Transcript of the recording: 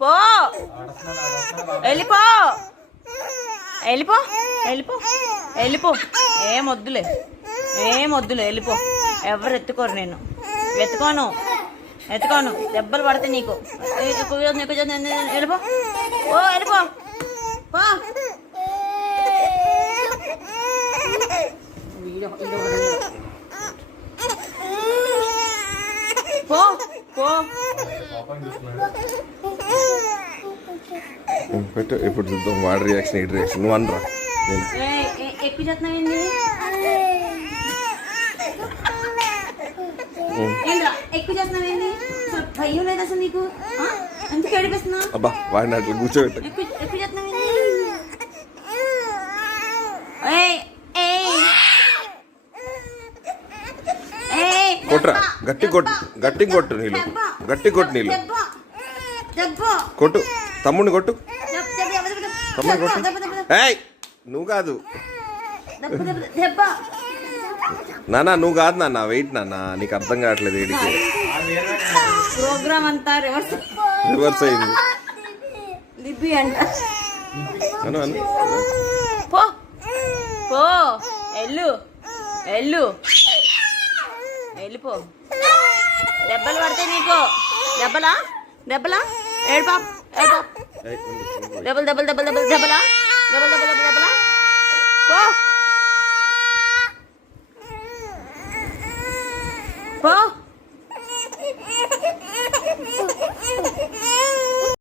పో, వెళ్ళిపో, వెళ్ళిపో, వెళ్ళిపో, వెళ్ళిపో. ఏమొద్దులే, ఏమొద్దులే, వెళ్ళిపో. ఎవరు ఎత్తుకోరు, నేను ఎత్తుకోను, ఎత్తుకోను. దెబ్బలు పడితే నీకు. వెళ్ళిపో, ఓ వెళ్ళిపో, పో. పో, పో. పెట్టు. ఇప్పుడు చూద్దాం వాడి రియాక్షన్, ఇటు రియాక్షన్. నువ్వు అనరా. ఎక్కువ చేస్తున్నావు ఏంది? ఎక్కువ చేస్తున్నావు ఏంది? భయం లేదు అసలు నీకు? అందుకే ఏడిపిస్తున్నావు. అబ్బా వాడిని అట్లా కూర్చోబెట్టు. ఎక్కువ చేస్తున్నావు ఏంది? కొట్టురా, గట్టి కొట్టు, గట్టి కొట్టు. నీళ్ళు గట్టి కొట్టు, నీళ్ళు కొట్టు. తమ్ముడిని కొట్టు, తమ్ముడిని కొట్టు. ఏయ్ నువ్వు కాదు నాన్న, నువ్వు కాదు నాన్న. వెయిట్ నాన్న, నీకు అర్థం కావట్లేదు. ఏడికి ప్రోగ్రామ్ అంతా రివర్స్ అయింది. లిపి అంట. పో పో, వెళ్ళు, వెళ్ళు, వెళ్ళిపో. దెబ్బలు పడతాయి నీకు. దెబ్బలా, దెబ్బలా, ఏడుపా, ఏడుపా. దెబ్బలు, దెబ్బలు, దెబ్బలు, దెబ్బలు, దెబ్బలా.